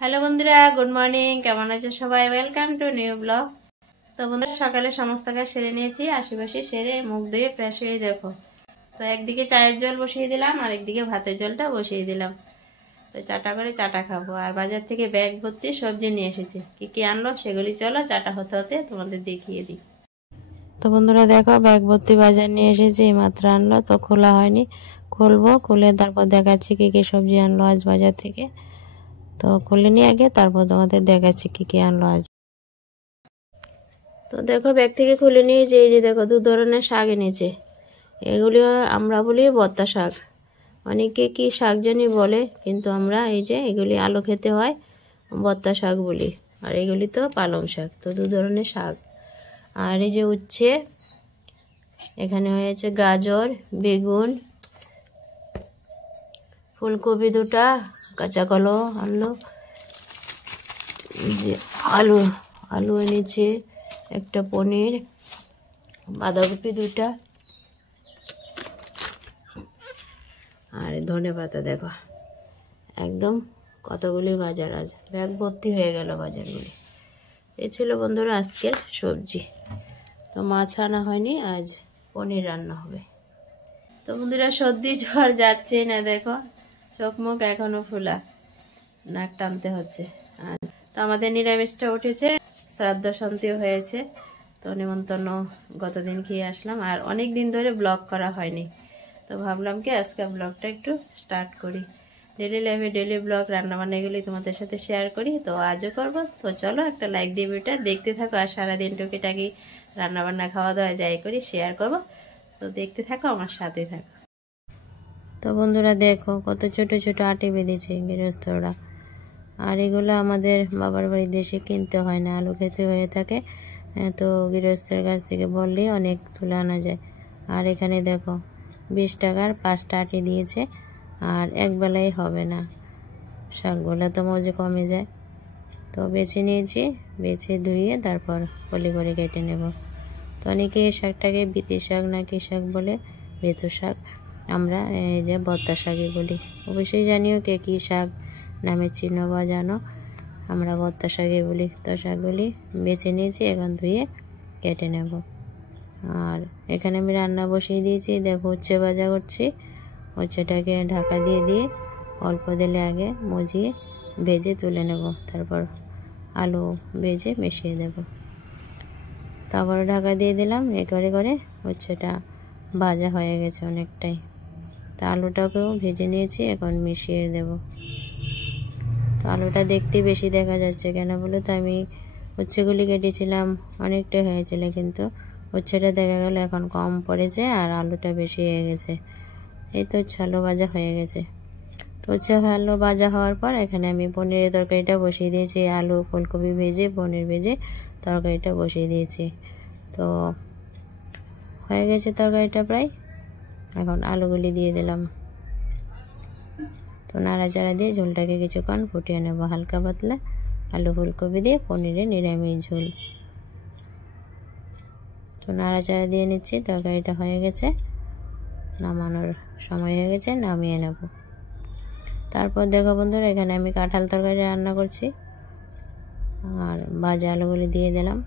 Hello বন্ধুরা, good morning. কেমন আছো সবাই? Welcome to new blog. তো বন্ধুরা, সকালে সমস্ত কাজ সেরে নিয়েছি, আশেপাশে সেরে মুখ ধুয়ে ফ্রেশ হয়ে দেখো। তো একদিকে চায়ের জল বসিয়ে দিলাম আর একদিকে ভাতের জলটা বসিয়ে দিলাম। তো চাটা করে চাটা খাবো। আর বাজার থেকে ব্যাগ ভর্তি সবজি নিয়ে এসেছি। কি কি আনলো সেগুলি চলো চাটা হতে হতে তোমাদের দেখিয়ে দিই। তো বন্ধুরা দেখো, ব্যাগ ভর্তি বাজার নিয়ে এসেছি, মাত্র আনলো, তো খোলা হয়নি, খুলবো, খুলে তারপর দেখাচ্ছি কি কি সবজি আনলো আজ বাজার থেকে। তো খুলে নিয়ে আগে তারপর তোমাদের দেখাচ্ছি কি কি আনলো আজ। তো দেখো, ব্যাগ থেকে খুলে নিয়েছি, এই যে দেখো 2 ধরনের শাক এনেছে। এগুলি আমরা বলি বত্তা শাক, অনেকে কি শাক জানি বলে, কিন্তু আমরা এই যে এগুলি আলু খেতে হয় বত্তা শাক বলি। আর এগুলি তো পালং শাক। তো 2 ধরনের শাক। আর এই যে উচ্ছে, এখানে হয়েছে গাজর, বেগুন, ফুলকপি 2টা, কাঁচা কলা আনলো, যে আলু আলু এনেছে, একটা পনির, বাঁধাকপি 2টা, আর ধনে পাতা। দেখো একদম কতগুলি বাজার, আজ ব্যাগ ভর্তি হয়ে গেল বাজারগুলি। এই ছিল বন্ধুরা আজকের সবজি। তো মাছ আনা হয়নি, আজ পনির রান্না হবে। তো বন্ধুরা, সর্দি জ্বর যাচ্ছে না, দেখো চোখ মুখ এখনো ফোলা, নাক টানতে হচ্ছে। তো আমাদের নিরামিষটা উঠেছে, শ্রাদ্ধ শান্তিও হয়েছে। তো নিমন্ত্রণ গতদিন খেয়ে আসলাম, আর অনেক দিন ধরে ব্লগ করা হয়নি। তো ভাবলাম কি আজকে ব্লগটা একটু স্টার্ট করি। ডেলি লাইফে ডেলি ব্লগ রান্নাবান্না এগুলি তোমাদের সাথে শেয়ার করি, তো আজও করবো। তো চলো একটা লাইক দিয়ে ভিডিওটা দেখতে থাকো, আর সারাদিন টুকিটাকি রান্নাবান্না খাওয়া দাওয়া যাই করি শেয়ার করবো। তো দেখতে থাকো, আমার সাথে থাকো। তো বন্ধুরা দেখো, কত ছোট ছোট আটি বেঁধেছে গৃহস্থরা। আর এগুলো আমাদের বাবার বাড়ি দেশে কিনতে হয় না, আলু খেতে হয়ে থাকে। তো গৃহস্থের কাছ থেকে বললেই অনেক তুলে আনা যায়। আর এখানে দেখো 20 টাকার 5টা আটি দিয়েছে, আর একবেলাই হবে না, শাকগুলো তো মজে কমে যায়। তো বেছে নিয়েছি, বেছে ধুয়ে তারপর পলি করে কেটে নেব। তো অনেকে এই শাকটাকে বিতি শাক না কি শাক বলে, বেতু শাক, আমরা এই যে বত্তা শাকই বলি। অবশ্যই জানিও কে কী শাক নামে চিনো বা জানো, আমরা বত্তা শাকই বলি। তো শাকগুলি বেছে নিয়েছি, এখন ধুয়ে কেটে নেব। আর এখানে আমি রান্না বসিয়ে দিয়েছি, দেখো উচ্ছে ভাজা করছি। উচ্ছেটাকে ঢাকা দিয়ে দিয়ে অল্প দিলে আগে মজিয়ে ভেজে তুলে নেব, তারপর আলু ভেজে মিশিয়ে দেব। তারপর ঢাকা দিয়ে দিলাম, এ করে করে উচ্ছেটা ভাজা হয়ে গেছে অনেকটাই। তো আলুটাকেও ভেজে নিয়েছি, এখন মিশিয়ে দেব। তো আলুটা দেখতে বেশি দেখা যাচ্ছে কেন বলে, তো আমি উচ্ছেগুলি কেটেছিলাম অনেকটাই হয়েছিল, কিন্তু উচ্ছেটা দেখা গেল এখন কম পড়েছে আর আলুটা বেশি হয়ে গেছে। এই তো উচ্ছে আলু ভাজা হয়ে গেছে। তো উচ্ছে আলু ভাজা হওয়ার পর এখানে আমি পনিরের তরকারিটা বসিয়ে দিয়েছি। আলু ফুলকপি ভেজে পনির ভেজে তরকারিটা বসিয়ে দিয়েছি। তো হয়ে গেছে তরকারিটা প্রায়, এখন আলুগুলি দিয়ে দিলাম। তো নাড়াচাড়া দিয়ে ঝোলটাকে কিছুক্ষণ ফুটিয়ে নেব, হালকা পাতলা আলু ফুলকপি দিয়ে পনিরের নিরামিষ ঝোল। তো নাড়াচাড়া দিয়ে নিচ্ছি, তরকারিটা হয়ে গেছে, নামানোর সময় হয়ে গেছে, নামিয়ে নেব। তারপর দেখো বন্ধুরা, এখানে আমি কাঁঠাল তরকারি রান্না করছি, আর ভাজা আলুগুলি দিয়ে দিলাম।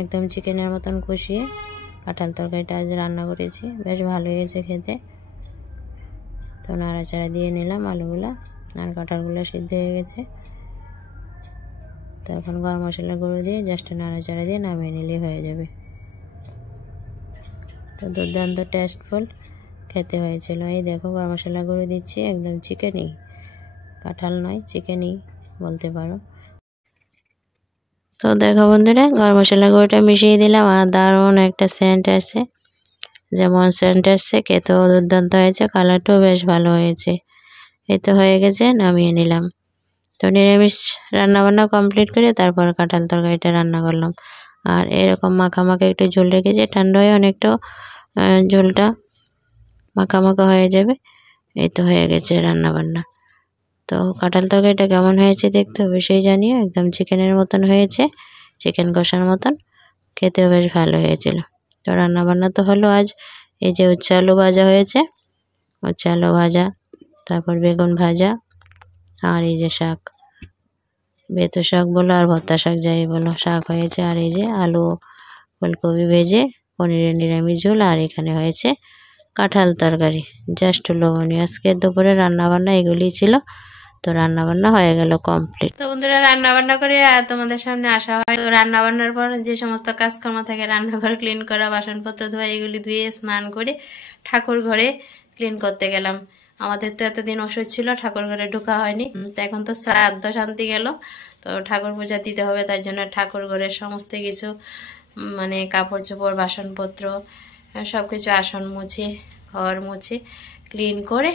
একদম চিকেনের মতন কষিয়ে কাঁঠাল তরকারিটা আজ রান্না করেছি, বেশ ভালো হয়েছে খেতে। তো নাড়াচাড়া দিয়ে নিলাম আলুগুলা, আর কাঁঠালগুলো সিদ্ধ হয়ে গেছে। তো এখন গরম মশলা গুঁড়ো দিয়ে জাস্ট নাড়াচাড়া দিয়ে নামিয়ে নিলেই হয়ে যাবে। তো দুর্দান্ত টেস্টফুল খেতে হয়েছিল। এই দেখো গরম মশলা গুঁড়ো দিচ্ছি, একদম চিকেনই, কাঁঠাল নয় চিকেনই বলতে পারো। তো দেখো বন্ধুরা, গরম মশলা গুঁড়োটা মিশিয়ে দিলাম, আর দারুণ একটা সেন্ট আসছে। যেমন সেন্ট আসছে, খেতেও দুর্দান্ত হয়েছে, কালারটাও বেশ ভালো হয়েছে। এই তো হয়ে গেছে, নামিয়ে নিলাম। তো নিরামিষ রান্নাবান্না কমপ্লিট করে তারপর কাঁঠাল তরকারিটা রান্না করলাম। আর এরকম মাখা একটু ঝোল রেখেছে, ঠান্ডা হয়ে অনেকটা ঝোলটা মাখা হয়ে যাবে। এই তো হয়ে গেছে রান্নাবান্না। তো কাঁঠাল তরকারিটা কেমন হয়েছে দেখতে অবশ্যই জানিও, একদম চিকেনের মতন হয়েছে, চিকেন কষার মতন, খেতেও বেশ ভালো হয়েছিল। তো রান্নাবান্না তো হলো আজ। এই যে উচ্ছে আলু ভাজা হয়েছে, উচ্ছে আলু ভাজা, তারপর বেগুন ভাজা, আর এই যে শাক, বেতো শাক বলো আর ভর্তা শাক যাই বলো, শাক হয়েছে। আর এই যে আলু ফুলকপি ভেজে পনিরের নিরামিষ ঝোল, আর এখানে হয়েছে কাঁঠাল তরকারি, জাস্ট লবণীয়। আজকে দুপুরে রান্নাবান্না এগুলি ছিল। তো রান্নাবান্না হয়ে গেল কমপ্লিট। তো বন্ধুরা রান্নাবান্না করে আর তোমাদের সামনে আসা হয়। তো রান্নাবান্নার পর যে সমস্ত কাজকর্ম থাকে, রান্নাঘর ক্লিন করা, বাসনপত্র ধোয়া, এগুলি ধুয়ে স্নান করে ঠাকুর ঘরে ক্লিন করতে গেলাম। আমাদের তো এতদিন ওষুধ ছিল, ঠাকুর ঘরে ঢোকা হয়নি। তো এখন তো শ্রাদ্ধ শান্তি গেল, তো ঠাকুর পূজা দিতে হবে। তার জন্য ঠাকুর ঘরের সমস্ত কিছু মানে কাপড় চোপড়, বাসনপত্র সব কিছু, আসন মুছে, ঘর মুছে ক্লিন করে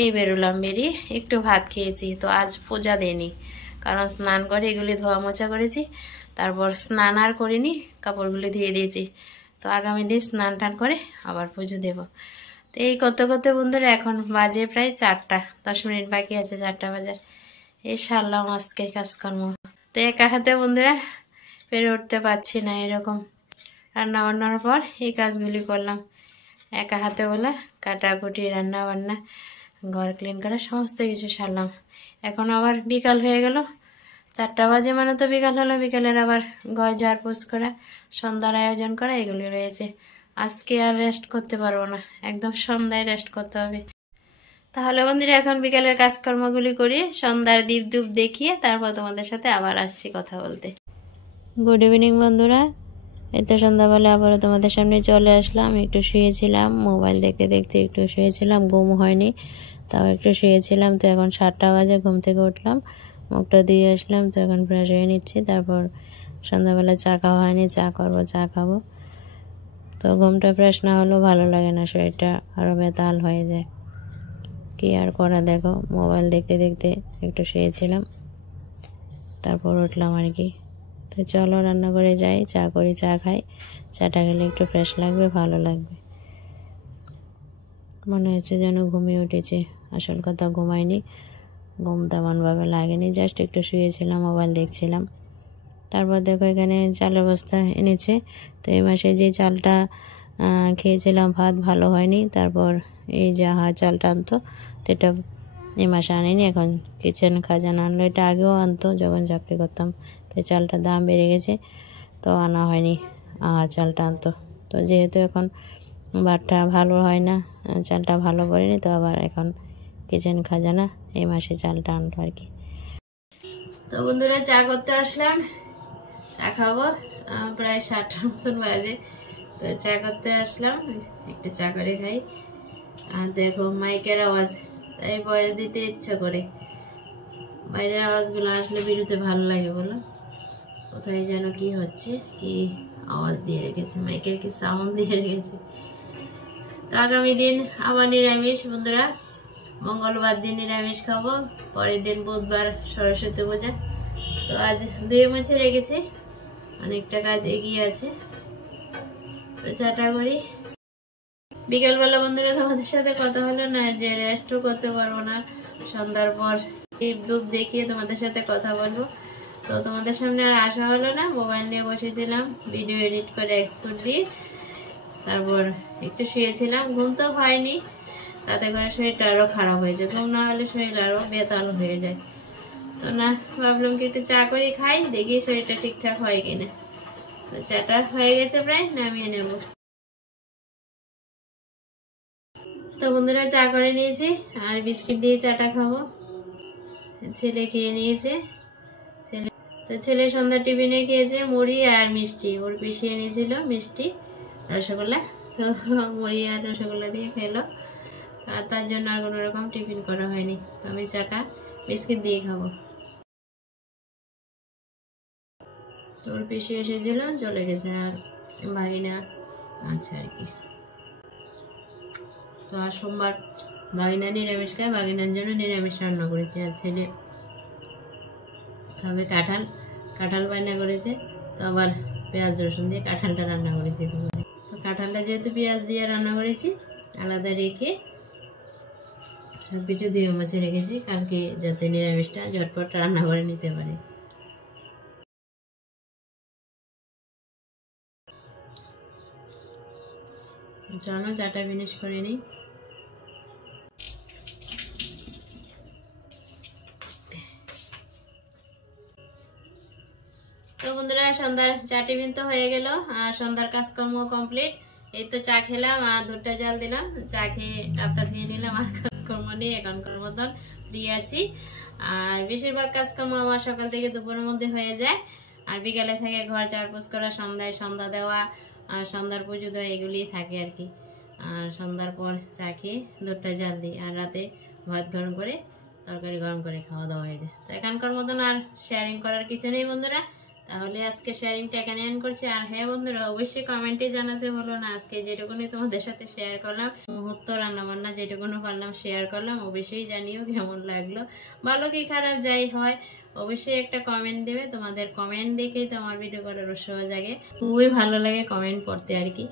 এই বেরোলাম। বেরিয়ে একটু ভাত খেয়েছি। তো আজ পূজা দেয়নি, কারণ স্নান করে এগুলি ধোয়া মোছা করেছি। তারপর স্নান আর করিনি, কাপড়গুলি ধুয়ে দিয়েছি। তো আগামী দিন স্নান টান করে আবার পুজো দেব। তো এই করতে করতে বন্ধুরা এখন বাজে প্রায় 4টা, 10 মিনিট বাকি আছে 4টা বাজার। এই সারলাম আজকের কাজকর্ম। তো একা হাতে বন্ধুরা পেরে উঠতে পারছি না, এরকম রান্না বান্নার পর এই কাজগুলি করলাম একা হাতে বলে। কাটাকুটি, রান্না বান্না, ঘর ক্লিন করা, সমস্ত কিছু সারলাম। এখন আবার বিকাল হয়ে গেল, 4টা বাজে মানে তো বিকাল হলো। বিকালের আবার ঘর ঝাড় পোছ করা, সন্ধ্যার আয়োজন করা, এগুলি রয়েছে। আজকে আর রেস্ট করতে পারবো না, একদম সন্ধ্যায় রেস্ট করতে হবে। তাহলে বন্ধুরা এখন বিকালের কাজকর্মগুলি করি, সন্ধ্যার দীপ ধূপ দেখিয়ে তারপর তোমাদের সাথে আবার আসছি কথা বলতে। গুড ইভিনিং বন্ধুরা। এই তো সন্ধ্যাবেলা আবারও তোমাদের সামনে চলে আসলাম। একটু শুয়েছিলাম, মোবাইল দেখতে দেখতে একটু শুয়েছিলাম, ঘুম হয়নি, তাও একটু শুয়েছিলাম। তো এখন 7টা বাজে, ঘুম থেকে উঠলাম, মুখটা ধুয়ে আসলাম। তো এখন ফ্রেশ হয়ে নিচ্ছি। তারপর সন্ধ্যাবেলা চা খাওয়া হয়নি, চা করবো, চা খাবো। তো ঘুমটা ফ্রেশ না হলেও ভালো লাগে না, শরীরটা আরও বেতাল হয়ে যায়। কি আর করা, দেখো মোবাইল দেখতে দেখতে একটু শুয়েছিলাম, তারপর উঠলাম আর কি। তো চলো রান্না করে যাই, চা করি, চা খাই। চাটা খেলে একটু ফ্রেশ লাগবে, ভালো লাগবে। মনে হচ্ছে যেন ঘুমিয়ে উঠেছে, আসল কথা ঘুমাইনি, ঘুম তেমনভাবে লাগেনি, জাস্ট একটু শুয়েছিলাম, মোবাইল দেখছিলাম। তারপর দেখো এখানে চালের বস্তা এনেছে। তো এই মাসে যে চালটা খেয়েছিলাম, ভাত ভালো হয়নি। তারপর এই যে চালটা আনতো, তো এটা এই মাসে আনেনি। এখন কিচেন খাজানা আনলো, এটা আগেও আনতো যখন চাকরি করতাম। তো চালটার দাম বেড়ে গেছে, তো আনা হয়নি, চালটা আনতো। তো যেহেতু এখন ভাতটা ভালো হয় না, চালটা ভালো পড়েনি, তো আবার এখন কিচেন খাজানা এই মাসে চালটা আনলো আর কি। তো বন্ধুরা চা করতে আসলাম, চা খাবো, প্রায় 7টার মতন বাজে। তো চা করতে আসলাম, একটু চা করে খাই। আর দেখো মাইকের আওয়াজ, তাই বয়স দিতে ইচ্ছা করে। বাইরের আওয়াজগুলো আসলে বেরোতে ভালো লাগে বলো, কোথায় যেন কি হচ্ছে, কি আওয়াজ দিয়ে রেখেছে, মাইকের কি সাউন্ড দিয়ে রেখেছে। তো আগামী দিন আবার নিরামিষ বন্ধুরা, মঙ্গলবার দিন নিরামিষ খাবো, পরের দিন বুধবার সরস্বতী পূজা। তো আজ ধুয়ে মুছে রেখেছি, অনেকটা কাজ এগিয়ে আছে। তো চাটা করি। বিকেলবেলা বন্ধুরা তোমাদের সাথে কথা হলো না, যে রেস্টও করতে পারবো না, সন্ধ্যার পর ইউটিউব দেখিয়ে তোমাদের সাথে কথা বলবো। তো তোমাদের সামনে আর আসা হলো না, মোবাইল নিয়ে বসেছিলাম, ভিডিও এডিট করে এক্সপোর্ট দিয়ে। তারপর একটু শুয়েছিলাম, ঘুম তো হয়নি, তাতে করে শরীরটা আরো খারাপ হয়েছে। ঘুম না হলে শরীর আরো বেতাল হয়ে যায়। তো না, ভাবলাম কি একটু চা করে খাই, দেখি শরীরটা ঠিকঠাক হয় কিনা। তো চাটা হয়ে গেছে, প্রায় নামিয়ে নেব। তো বন্ধুরা চা করে নিয়েছি, আর বিস্কিট দিয়ে চাটা খাবো। ছেলে খেয়ে নিয়েছে, ছেলে সন্ধ্যা টিফিনে খেয়েছে মুড়ি আর মিষ্টি, ওর পিসি এনেছিল মিষ্টি রসগোল্লা। তো মুড়ি আর রসগোল্লা দিয়ে খেলো, আর তার জন্য আর কোনো রকম টিফিন করা হয়নি। তো আমি চাটা বিস্কিট দিয়ে খাবো। ওর পিসি এসেছিল, চলে গেছে, আর ভাগিনা আছে আর কি। তো আর সোমবার ভাগিনা নিরামিষ খায়, ভাগিনার জন্য নিরামিষ রান্না করেছে। আর ছেলে খাবে কাঁঠাল, কাঁঠাল বায়না করেছে, তো আবার পেঁয়াজ রসুন দিয়ে কাঁঠালটা রান্না করেছি দুপুরে। তো কাঁঠালটা যেহেতু পেঁয়াজ দিয়ে রান্না করেছি, আলাদা রেখে সব কিছু ধুয়ে মুছে রেখেছি, কালকে যাতে নিরামিষটা ঝটপট রান্না করে নিতে পারে। চলো চাটা ফিনিশ করে নিই। তো বন্ধুরা সন্ধ্যার চা টিফিন তো হয়ে গেল, আর সন্ধ্যার কাজকর্ম কমপ্লিট। এই তো চা খেলাম আর দুধটা জাল দিলাম, চা খেয়ে কাপটা ধুয়ে নিলাম, আর কাজকর্ম নিয়ে এখনকার মতন ফ্রি আছি। আর বেশিরভাগ কাজকর্ম আমার সকাল থেকে দুপুরের মধ্যে হয়ে যায়, আর বিকালে থেকে ঘর চারপোছ করা, সন্ধ্যায় সন্ধ্যা দেওয়া আর সন্ধ্যার পুজো দেওয়া, এগুলি থাকে আর কি। আর সন্ধ্যার পর চা খেয়ে দুধটা জাল দিই, আর রাতে ভাত গরম করে তরকারি গরম করে খাওয়া দাওয়া হয়ে যায়। তো এখানকার মতন আর শেয়ারিং করার কিছু নেই বন্ধুরা, তাহলে আজকে শেয়ারিংটা এখানে এন্ড করছি। আর হ্যাঁ বন্ধুরা, অবশ্যই কমেন্টে জানাতে হলো না, আজকে যেটুকুনি তোমাদের সাথে শেয়ার করলাম, মুহূর্ত রান্নাবান্না যেটুকুনি পারলাম শেয়ার করলাম, অবশ্যই জানিও কেমন লাগলো, ভালো কি খারাপ যাই হয় অবশ্যই একটা কমেন্ট দেবে। তোমাদের কমেন্ট দেখেই তো আমার ভিডিও করার উৎসাহ জাগে, খুবই ভালো লাগে কমেন্ট পড়তে আর কি।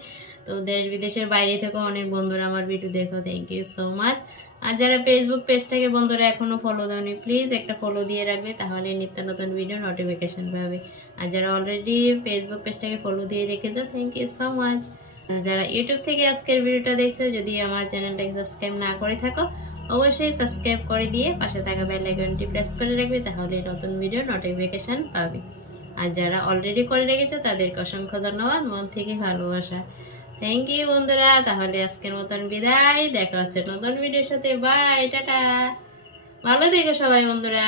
তো দেশ বিদেশের বাইরে থেকেও অনেক বন্ধুরা আমার ভিডিও দেখো, থ্যাংক ইউ সো মাচ। আর যারা ফেসবুক পেজটাকে বন্ধুরা এখনো ফলো দাওনি, প্লিজ একটা ফলো দিয়ে রাখবে, তাহলে নিত্য নতুন ভিডিও নোটিফিকেশন পাবে। আর যারা অলরেডি ফেসবুক পেজটাকে ফলো দিয়ে রেখেছো, থ্যাংক ইউ সো মাচ। যারা ইউটিউব থেকে আজকের ভিডিওটা দেখছো, যদি আমার চ্যানেলটাকে সাবস্ক্রাইব না করে থাকো, অবশ্যই সাবস্ক্রাইব করে দিয়ে পাশে থাকা বেল আইকনটি প্রেস করে রাখবে, তাহলে নতুন ভিডিও নোটিফিকেশন পাবে। আর যারা অলরেডি করে রেখেছো তাদেরকে অসংখ্য ধন্যবাদ, মন থেকে ভালোবাসা। থ্যাংক ইউ বন্ধুরা, তাহলে আজকের মতন বিদায়, দেখা হচ্ছে নতুন ভিডিওর সাথে। বাই, টাটা, ভালো থেকো সবাই বন্ধুরা।